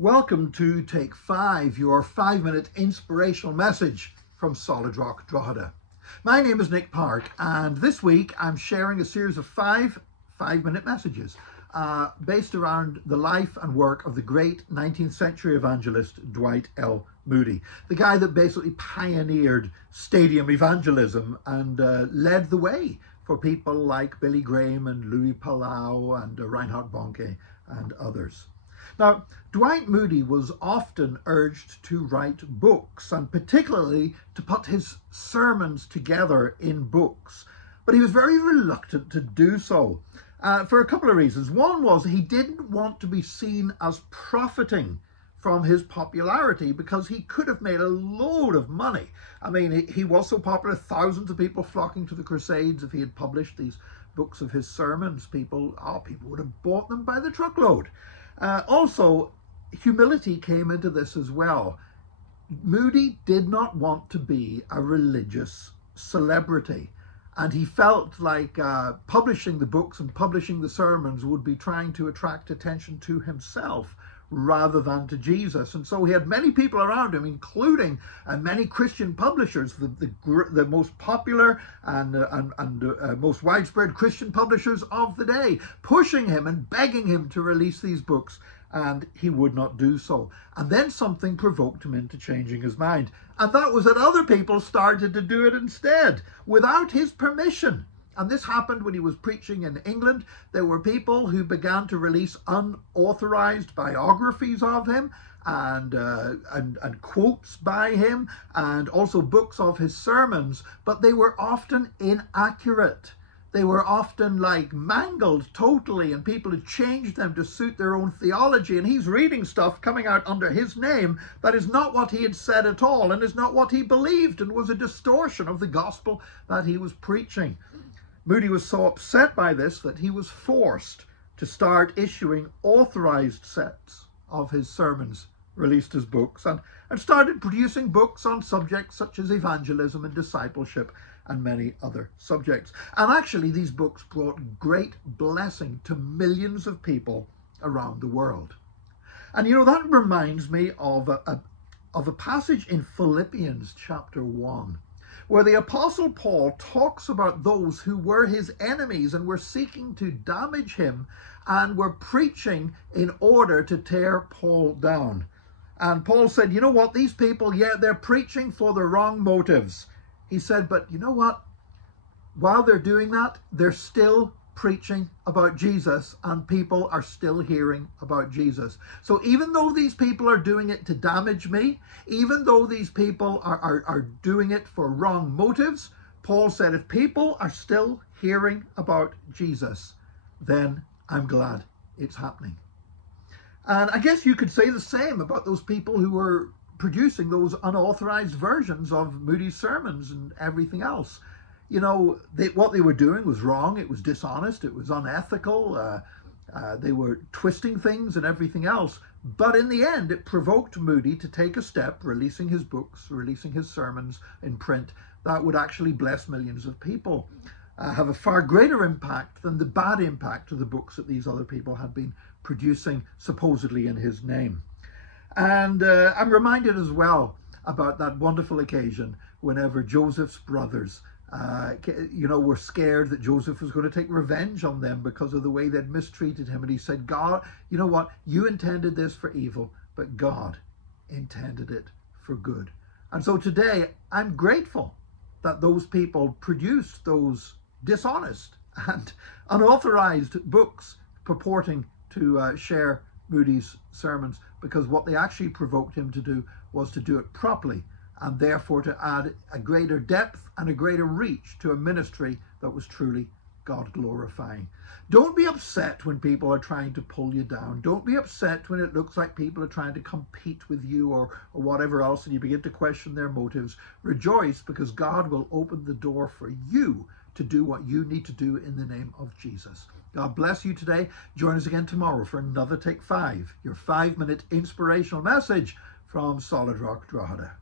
Welcome to Take 5, your 5-minute inspirational message from Solid Rock Drogheda. My name is Nick Park, and this week I'm sharing a series of five-minute messages based around the life and work of the great 19th century evangelist Dwight L. Moody, the guy that basically pioneered stadium evangelism and led the way for people like Billy Graham and Louis Palau and Reinhard Bonnke and others. Now, Dwight Moody was often urged to write books, and particularly to put his sermons together in books. But he was very reluctant to do so for a couple of reasons. One was he didn't want to be seen as profiting from his popularity, because he could have made a load of money. I mean, he was so popular, thousands of people flocking to the Crusades. If he had published these books of his sermons, people would have bought them by the truckload. Also, humility came into this as well. Moody did not want to be a religious celebrity, and he felt like publishing the books and publishing the sermons would be trying to attract attention to himself rather than to Jesus. And so he had many people around him, including many Christian publishers, the most popular and most widespread Christian publishers of the day, pushing him and begging him to release these books, and he would not do so. And then something provoked him into changing his mind, and that was that other people started to do it instead, without his permission. And this happened when he was preaching in England. There were people who began to release unauthorized biographies of him and quotes by him, and also books of his sermons, but they were often inaccurate. They were often like mangled totally, and people had changed them to suit their own theology, and he's reading stuff coming out under his name that is not what he had said at all, and is not what he believed, and was a distortion of the gospel that he was preaching. Moody was so upset by this that he was forced to start issuing authorized sets of his sermons, released as books, and started producing books on subjects such as evangelism and discipleship and many other subjects. And actually, these books brought great blessing to millions of people around the world. And you know, that reminds me of a passage in Philippians chapter 1. Where the Apostle Paul talks about those who were his enemies and were seeking to damage him and were preaching in order to tear Paul down. And Paul said, you know what, these people, yeah, they're preaching for the wrong motives. He said, but you know what, while they're doing that, they're still preaching about Jesus, and people are still hearing about Jesus. So even though these people are doing it to damage me, even though these people are doing it for wrong motives, Paul said, if people are still hearing about Jesus, then I'm glad it's happening. And I guess you could say the same about those people who were producing those unauthorized versions of Moody's sermons and everything else. You know, what they were doing was wrong. It was dishonest. It was unethical. They were twisting things and everything else. But in the end, it provoked Moody to take a step, releasing his books, releasing his sermons in print, that would actually bless millions of people, have a far greater impact than the bad impact of the books that these other people had been producing supposedly in his name. And I'm reminded as well about that wonderful occasion whenever Joseph's brothers were scared that Joseph was going to take revenge on them because of the way they'd mistreated him. And he said, God, you know what? You intended this for evil, but God intended it for good. And so today, I'm grateful that those people produced those dishonest and unauthorized books purporting to share Moody's sermons, because what they actually provoked him to do was to do it properly, and therefore to add a greater depth and a greater reach to a ministry that was truly God-glorifying. Don't be upset when people are trying to pull you down. Don't be upset when it looks like people are trying to compete with you or whatever else, and you begin to question their motives. Rejoice, because God will open the door for you to do what you need to do in the name of Jesus. God bless you today. Join us again tomorrow for another Take 5, your 5-minute inspirational message from Solid Rock Drogheda.